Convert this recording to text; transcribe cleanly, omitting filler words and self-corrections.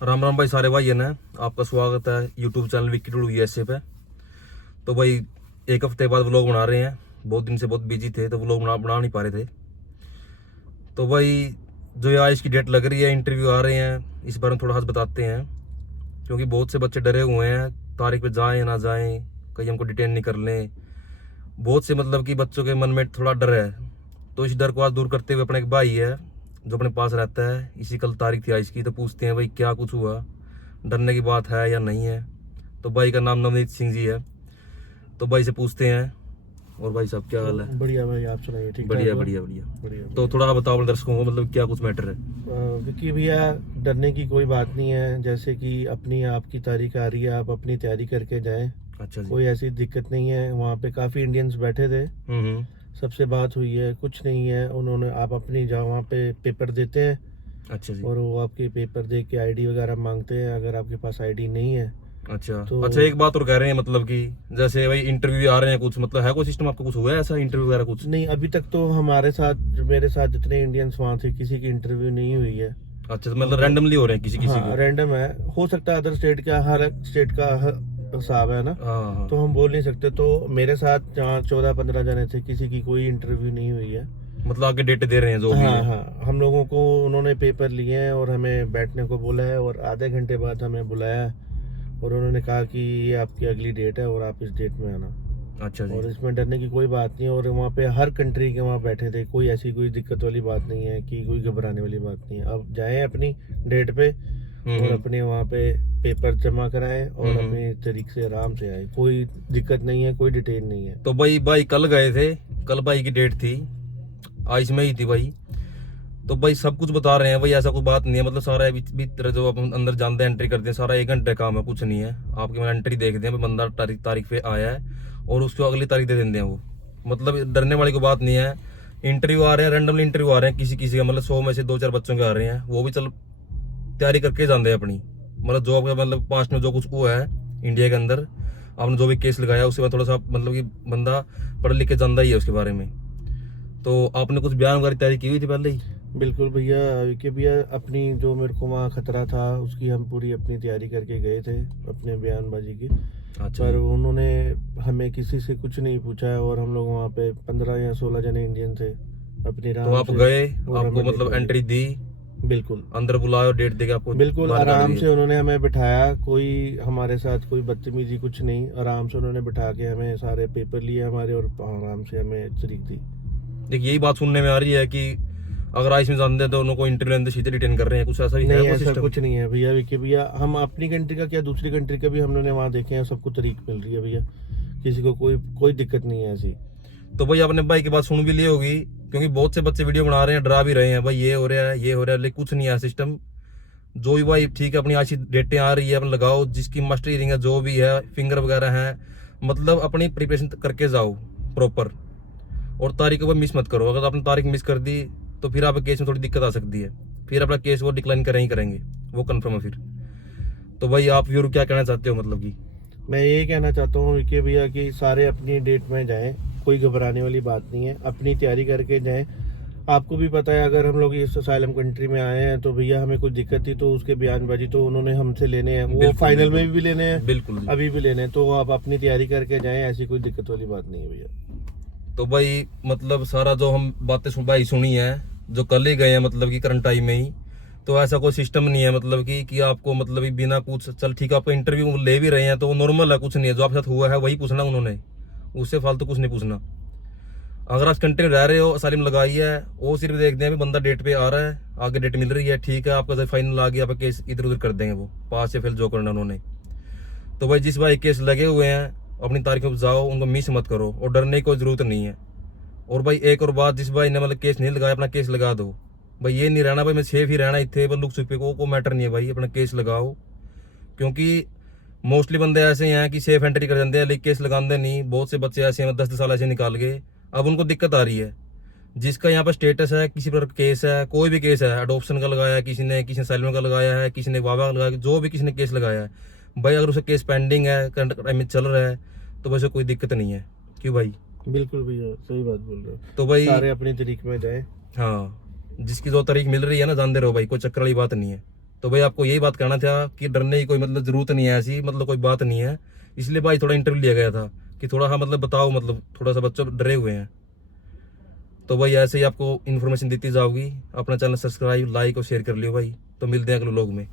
राम राम भाई सारे भाई है ना। आपका स्वागत है YouTube channel Vicky Tudu USA पे। तो भाई एक हफ्ते बाद व्लॉग बना रहे हैं। बहुत दिन से बहुत बिजी थे तो व्लॉग बना नहीं पा रहे थे। तो भाई जो ये आज की डेट लग रही है, इंटरव्यू आ रहे हैं, इस बारे में थोड़ा हाथ बताते हैं। क्योंकि बहुत से बच्चे डरे हुए हैं तारीख पे जाएं या ना जाएं, कहीं हमको डिटेन नहीं कर लें। बहुत से मतलब कि बच्चों के मन में थोड़ा डर है। तो इस डर को आज दूर करते हुए अपना एक भाई है जो अपने पास रहता है, इसी कल तारीख थी आज की, तो पूछते हैं भाई क्या कुछ हुआ, डरने की बात है या नहीं है। तो भाई का नाम नवनीत सिंह जी है। तो भाई से पूछते हैं। और भाई साहब क्या हाल है? बढ़िया भाई, आप सुनाइए। ठीक बढ़िया ठाक हो? बढ़िया बढ़िया। बढ़िया तो थोड़ा आप बताओ दर्शकों को मतलब क्या कुछ मैटर है। क्योंकि भैया डरने की कोई बात नहीं है। जैसे कि अपनी आपकी तारीख आ रही है, आप अपनी तैयारी करके जाएं। अच्छा जी। कोई ऐसी दिक्कत नहीं है। वहाँ पे काफ़ी इंडियंस बैठे थे, हम्म। सबसे बात हुई है, कुछ नहीं है। उन्होंने आप अपनी जहाँ वहाँ पे पेपर देते हैं अच्छा जी। और वो आपके पेपर दे के आईडी वगैरह मांगते हैं। अगर आपके पास आईडी नहीं है अच्छा तो अच्छा, एक बात और कह रहे हैं मतलब कि जैसे भाई इंटरव्यू आ रहे हैं, कुछ मतलब है कोई सिस्टम आपको कुछ हुआ है ऐसा इंटरव्यू वगैरह कुछ? नहीं, अभी तक तो हमारे साथ, मेरे साथ जितने इंडियंस वहाँ थे, किसी की इंटरव्यू नहीं हुई है। अच्छा, तो मतलब रैंडमली हो रहे हैं किसी किसी हाँ, को? रैंडम है। हो सकता है अदर स्टेट का, हर स्टेट का हिसाब है ना, हाँ हाँ। तो हम बोल नहीं सकते। तो मेरे साथ जहाँ 14-15 जने थे, किसी की कोई इंटरव्यू नहीं हुई है। मतलब आगे डेट दे रहे हैं जो भी हाँ है। हाँ, हम लोगों को उन्होंने पेपर लिए हैं और हमें बैठने को बोला है और आधे घंटे बाद हमें बुलाया है और उन्होंने कहा कि ये आपकी अगली डेट है और आप इस डेट में आना। अच्छा जी। और इसमें डरने की कोई बात नहीं है। और वहाँ पे हर कंट्री के वहाँ बैठे थे, कोई ऐसी कोई दिक्कत वाली बात नहीं है कि कोई घबराने वाली बात नहीं है। अब जाएं अपनी डेट पे और अपने वहाँ पे पेपर जमा कराएं और अपनी तरीके से आराम से आए। कोई दिक्कत नहीं है, कोई डिटेन नहीं है। तो भाई कल गए थे, कल भाई की डेट थी, आज में ही थी भाई। तो भाई सब कुछ बता रहे हैं भाई, ऐसा कोई बात नहीं है। मतलब सारा भीतर जो अपन अंदर जानते हैं एंट्री करते हैं, सारा 1 घंटे काम है, कुछ नहीं है। आपके मैं एंट्री देखते हैं भाई, बंदा तारीख पे आया है और उसको अगली तारीख दे देते हैं वो। मतलब डरने वाली कोई बात नहीं है। इंटरव्यू आ रहे हैं, रैंडमली इंटरव्यू आ रहे हैं किसी किसी का, मतलब 100 में से 2-4 बच्चों के आ रहे हैं, वो भी चल तैयारी करके जानते हैं अपनी। मतलब जो आपका मतलब पास्ट में जो कुछ हुआ है इंडिया के अंदर, आपने जो भी केस लगाया उसके बाद थोड़ा सा मतलब कि बंदा पढ़ लिख के जानता ही है उसके बारे में। तो आपने कुछ बयान वगैरह तैयारी की हुई थी पहले ही? बिल्कुल भैया, कि भैया अपनी जो मेरे को वहाँ खतरा था उसकी हम पूरी अपनी तैयारी करके गए थे, अपने बयानबाजी की। अच्छा पर उन्होंने हमें किसी से कुछ नहीं पूछा है और हम लोग वहाँ पे 15 या 16 जने इंडियन थे अपनी तो आराम आप से। गए, और आपको हमें मतलब देखा एंट्री दी, बिल्कुल अंदर बुलाया, डेट देके आपको बिल्कुल बाहर काट आराम दिए? से उन्होंने हमें बिठाया। कोई हमारे साथ कोई बदतमीजी कुछ नहीं, आराम से उन्होंने बिठा के हमें सारे पेपर लिए हमारे और आराम से हमें तरीक दी। देखिए यही बात सुनने में आ रही है कि अगर आइस में जानते हैं तो उनको इंटरव्यू लेने सीधे रिटेन कर रहे हैं, कुछ ऐसा भी है नहीं, कोई ऐसा सिस्टम? कुछ नहीं है भैया। विकी भैया, हम अपनी कंट्री का क्या दूसरी कंट्री का भी हमने वहाँ देखे हैं, सबको तरीक मिल रही है भैया। किसी को कोई कोई दिक्कत नहीं है ऐसी। तो भाई आपने भाई की बात सुन भी ली होगी, क्योंकि बहुत से बच्चे वीडियो बना रहे हैं, डरा भी रहे हैं भाई ये हो रहा है ये हो रहा है, लेकिन कुछ नहीं है सिस्टम। जो भी भाई ठीक है, अपनी अच्छी डेटें आ रही है अपन लगाओ, जिसकी मास्टरी रिंग है जो भी है, फिंगर वगैरह है, मतलब अपनी प्रिपरेशन करके जाओ प्रॉपर। और तारीख को मिस मत करो। अगर आपने तारीख मिस कर दी तो फिर आपके केस में थोड़ी दिक्कत आ सकती है, फिर अपना केस वो डिक्लाइन करेंगे, वो कंफर्म है फिर। तो भाई आप व्यूअर क्या कहना चाहते हो मतलब कि? मैं ये कहना चाहता हूँ विकी भैया कि सारे अपनी डेट में जाएं, कोई घबराने वाली बात नहीं है, अपनी तैयारी करके जाएं। आपको भी पता है, अगर हम लोग इस असाइलम कंट्री में आए हैं तो भैया हमें कुछ दिक्कत थी तो उसके बयानबाजी तो उन्होंने हमसे लेने हैं, वो बिल्कुल फाइनल बिल्कुल में भी लेने हैं, बिल्कुल। अभी भी लेने हैं। तो आप अपनी तैयारी करके जाएं, ऐसी कोई दिक्कत वाली बात नहीं है भैया। तो भाई मतलब सारा जो हम बातें भाई सुनी है, जो कल ही गए हैं मतलब कि करंट टाइम में ही, तो ऐसा कोई सिस्टम नहीं है मतलब कि आपको मतलब कि बिना कुछ, चल ठीक है आपको इंटरव्यू ले भी रहे हैं तो वो नॉर्मल है, कुछ नहीं है। जो आपके साथ हुआ है वही पूछना उन्होंने, उससे फालतू कुछ नहीं पूछना। अगर आप कंटिन्यू रह रहे हो, सालिम लगाई है, वो सिर्फ देखते हैं बंदा डेट पे आ रहा है, आगे डेट मिल रही है, ठीक है आपका फाइनल आ गया, आपका केस इधर उधर कर देंगे, वो पास या फेल जो करना उन्होंने। तो भाई जिस भाई केस लगे हुए हैं अपनी तारीख पे जाओ, उनको मिस मत करो और डरने की कोई जरूरत नहीं है। और भाई एक और बात, जिस भाई ने मतलब केस नहीं लगाया अपना केस लगा दो भाई। ये नहीं रहना भाई मैं सेफ ही रहना इतने पर लुक छुपे को मैटर नहीं है भाई, अपना केस लगाओ। क्योंकि मोस्टली बंदे ऐसे हैं कि सेफ एंट्री कर जाते हैं लेकिन केस लगाते नहीं। बहुत से बच्चे ऐसे हैं 10 साल ऐसे निकाल गए, अब उनको दिक्कत आ रही है। जिसका यहाँ पर स्टेटस है, किसी पर केस है, कोई भी केस है, अडोप्शन का लगाया है किसी ने साइलम का लगाया है, किसी ने वावा का लगाया, जो भी किसी ने केस लगाया है भाई, अगर उसे केस पेंडिंग है, करंट टाइम में चल रहा है, तो वैसे कोई दिक्कत नहीं है। क्यों भाई? बिल्कुल भैया, सही बात बोल रहे हो। तो भाई सारे अपनी तरीके में जाएं। हाँ, जिसकी जो तारीख मिल रही है ना, जानते रहो भाई, कोई चक्कर वाली बात नहीं है। तो भाई आपको यही बात कहना था कि डरने की कोई मतलब जरूरत नहीं है, ऐसी मतलब कोई बात नहीं है। इसलिए भाई थोड़ा इंटरव्यू लिया गया था कि थोड़ा हाँ मतलब बताओ, मतलब थोड़ा सा बच्चों डरे हुए हैं। तो भाई ऐसे ही आपको इन्फॉर्मेशन देती जाओगी। अपना चैनल सब्सक्राइब, लाइक और शेयर कर लियो भाई। तो मिलते हैं अगले व्लॉग में।